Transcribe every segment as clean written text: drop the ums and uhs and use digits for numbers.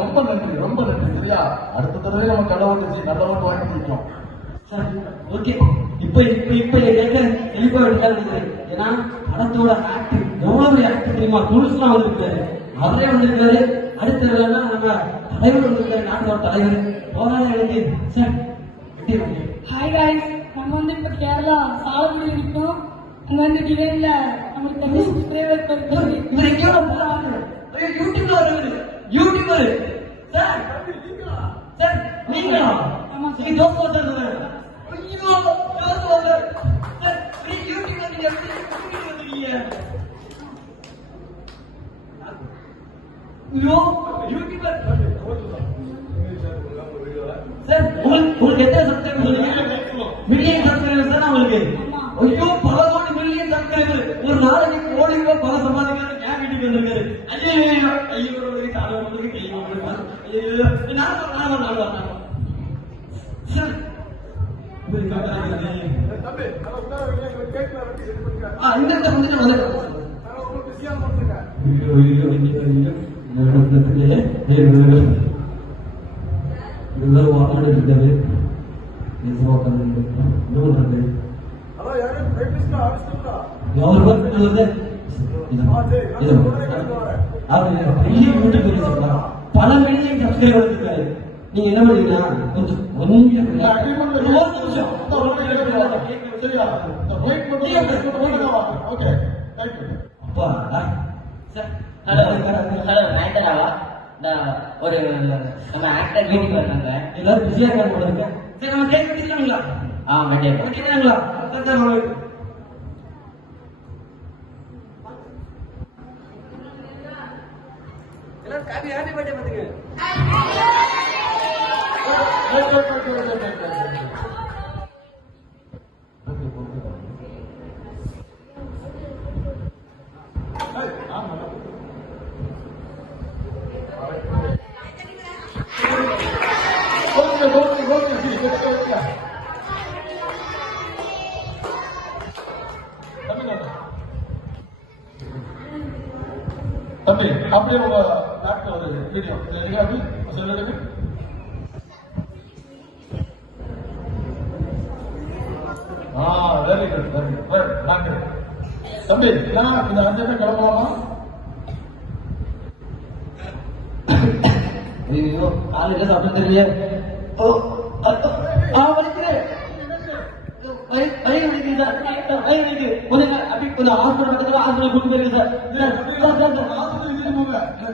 ரொம்ப நன்றி ரொம்ப நன்றி. சரியா, அடுத்த தடவை நம்ம கடவுள் வச்சு நல்ல ஓட்டு வாங்கி கொடுத்தோம். ஓகே, இப்ப இப்ப இப்ப கேட்க தெளிவா இருக்காது. ஏன்னா படத்தோட ஆக்டிங் எவ்வளவு ஆக்டிங் தெரியுமா? டூரிஸ்ட்லாம் வந்திருக்காரு, அவரே வந்திருக்காரு. அடுத்த வேலை நம்ம தலைவர் வந்திருக்காரு, நாட்டோட தலைவர் போராட எனக்கு சார். ஹாய் காய்ஸ், நம்ம வந்து இப்ப கேரளா சாலக்குடி இருக்கோம். அங்க வந்து டிவைன்ல நம்மளுக்கு தண்ணி சப்ஸ்கிரைபர் இருக்கு. இவர் எங்கேயோ போறாரு, யூடியூப்ல வருவாரு, யூடியூபர் சார். சார் நீங்களா? ஆமா நீங்க தோசை வந்தாரு. ஐயோ தோசை வந்தாரு சார். நீங்க யூடியூப்ல நீங்க எப்படி வந்தீங்க? ஐயோ யூடியூபர் சார். உங்களுக்கு எத்தனை சப்ஸ்கிரைபர் சொல்லுங்க? மில்லியன் சப்ஸ்கிரைபர் சார் உங்களுக்கு. ஐயோ பல கோடி மில்லியன் சப்ஸ்கிரைபர். ஒரு நாளைக்கு கோடி ரூபாய் பல சம்பாதிக்கிறாரு. என் வீட்டுக்கு வந்திருக்காரு. ஐயோ ஐயோ காலம் கை ஐயோ நான் சார். இந்த பல மில்லியன் சப்ஸ்கிரைபர் இருக்காரு. நீங்க என்ன பண்ணீங்கன்னா கொஞ்சம் ஹலோ நயன்தாராவா? ஒரு நம்ம ஆக்டர் மீட்டிங் வந்தாங்க. எல்லாரும் பிஸியா இருக்காங்க போல இருக்கு. சரி நம்ம கேட்க கேட்கலாங்களா? கேட்கலாங்களா? எல்லாரும் ஹாப்பி பர்த்டே பாத்துங்க. தம்பி அப்படியே உங்க டாக்டர் ஒரு வீடியோ சொல்லுங்க. Very good very good doctor. தம்பி இல்லைன்னா இந்த 5 பேர் கிளம்பலாமா? ஐயோ காலையில சாப்பிட தெரியல. வலிக்கிறேன், கொஞ்சம் ஹாஸ்பிட்டல் பக்கத்துல ஹாஸ்பிட்டல் கூட்டு போயிருக்கு சார்.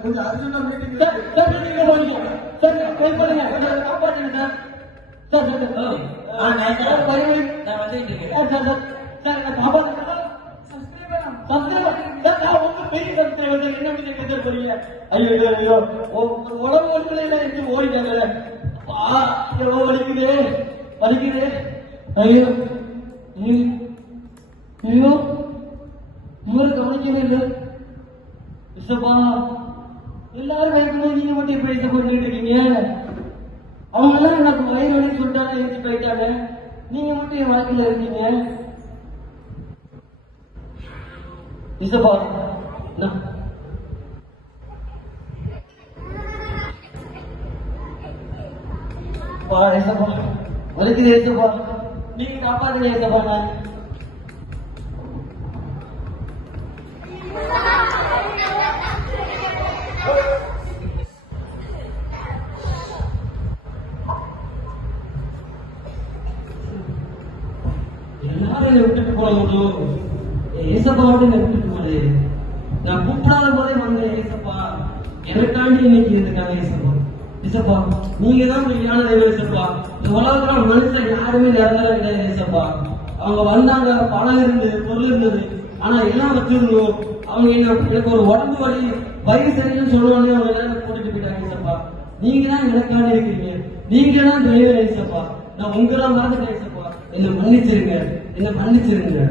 கொஞ்சம் அர்ஜென்டா மீட்டிங் காப்பாற்றுங்க சார். உடம்பு ஒன்று ஓடிட்டாங்க. வலிக்குது வலிக்குது. ஐயோ ஐயோ இவரு கவனிக்கவே இல்லை. இசப்பா எல்லாரும் வைக்கும்போது நீங்க மட்டும் எப்படி இதை பண்ணிட்டு இருக்கீங்க? அவங்க எல்லாம் எனக்கு வயிறு வலின்னு சொல்லிட்டாங்க, எழுதி போயிட்டாங்க. நீங்க மட்டும் என் வாழ்க்கையில இருக்கீங்க. இசப்பா வலிக்குது ஏசப்பா, நீங்க காப்பாத்துங்க ஏசப்பா. நான் எல்லாரும் என்னை விட்டுட்டு போனோம். ஏசப்பா மட்டும் என்னை விட்டுட்டு போனது. நான் கூப்பிடாத போதே வந்தேன். ஏசப்பா எனக்காண்டி இன்னைக்கு இருக்காங்க. ஏசப்பா ஏசப்பா நீங்க தான் மெய்யான தெய்வம். ஏசப்பா இந்த உலகத்துல மனுஷன் யாருமே நிரந்தரம் கிடையாது. ஏசப்பா அவங்க வந்தாங்க, பணம் இருந்தது, பொருள் இருந்தது, ஆனா எல்லாம் வச்சிருந்தோம். அவங்க எனக்கு ஒரு உடம்பு வலி வயிறு சரின்னு சொல்லுவாங்க, அவங்க எல்லாம் கூட்டிட்டு போயிட்டாங்க. ஏசப்பா நீங்க தான் எனக்காண்டி இருக்கிறீங்க, நீங்க தான் தெய்வம். ஏசப்பா நான் உங்களா மறந்துட்டேன். ஏசப்பா என்னை மன்னிச்சிருங்க, என்னை மன்னிச்சிருங்க.